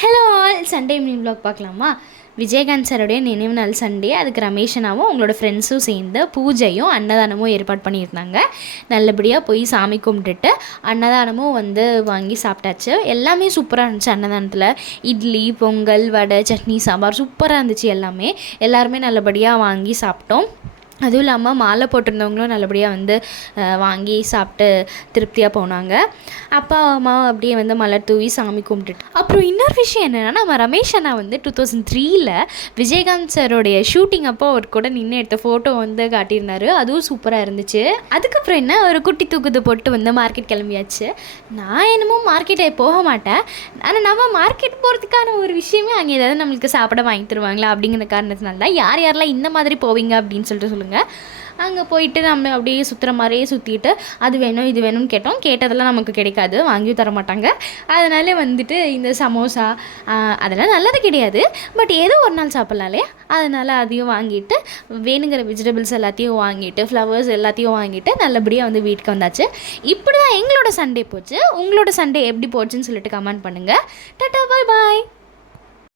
Hello all, Sunday evening vlog பார்க்கலாமா? விஜயகாந்த் சாருடைய நினைவு நாள் சண்டே. அதுக்கு ரமேஷனாவும் அவங்களோட ஃப்ரெண்ட்ஸும் சேர்ந்து பூஜையும் அன்னதானமும் ஏற்பாடு பண்ணியிருந்தாங்க. நல்லபடியாக போய் சாமி கும்பிட்டுட்டு அன்னதானமும் வாங்கி சாப்பிட்டாச்சு. எல்லாமே சூப்பராக இருந்துச்சு. அன்னதானத்தில் இட்லி, பொங்கல், வடை, சட்னி, சாம்பார் சூப்பராக இருந்துச்சு. எல்லாருமே நல்லபடியாக வாங்கி சாப்பிட்டோம். அதுவும் இல்லாமல் மாலை போட்டிருந்தவங்களும் நல்லபடியாக வாங்கி சாப்பிட்டு திருப்தியாக போனாங்க. அப்பா அம்மா அப்படியே மலர் தூவி சாமி கும்பிட்டுட்டு, அப்புறம் இன்னொரு விஷயம் என்னென்னா, நம்ம ரமேஷ் அண்ணா 2003 விஜயகாந்த் சாரோடைய ஷூட்டிங் அப்போ அவர் கூட நின்று எடுத்த ஃபோட்டோ காட்டியிருந்தார். அதுவும் சூப்பராக இருந்துச்சு. அதுக்கப்புறம் என்ன, ஒரு குட்டி தூக்குது போட்டு மார்க்கெட் கிளம்பியாச்சு. நான் என்னமோ மார்க்கெட்டை போக மாட்டேன், ஆனால் நம்ம மார்க்கெட் போகிறதுக்கான ஒரு விஷயமே அங்கே ஏதாவது நம்மளுக்கு சாப்பிட வாங்கி தருவாங்களா அப்படிங்கிற காரணத்தினால தான் யாரெல்லாம் இந்த மாதிரி போவீங்க அப்படின்னு சொல்லிட்டு சொல்லுங்கள். அங்கே போயிட்டு நம்ம அப்படியே சுற்றுற மாதிரியே சுற்றிட்டு அது வேணும் இது வேணும்னு கேட்டதெல்லாம் நமக்கு கிடைக்காது, வாங்கியும் தர மாட்டாங்க. அதனால இந்த சமோசா அதெல்லாம் நல்லது கிடையாது, பட் ஏதோ ஒரு நாள் சாப்பிட்லாம் இல்லையா? அதனால் அதையும் வாங்கிட்டு வேணுங்கிற வெஜிடபிள்ஸ் எல்லாத்தையும் வாங்கிட்டு ஃப்ளவர்ஸ் எல்லாத்தையும் வாங்கிட்டு நல்லபடியாக வீட்டுக்கு வந்தாச்சு. இப்படி தான் எங்களோட சண்டே போச்சு. உங்களோட சண்டே எப்படி போச்சுன்னு சொல்லிட்டு கமெண்ட் பண்ணுங்கள். டாடா, பாய் பாய்.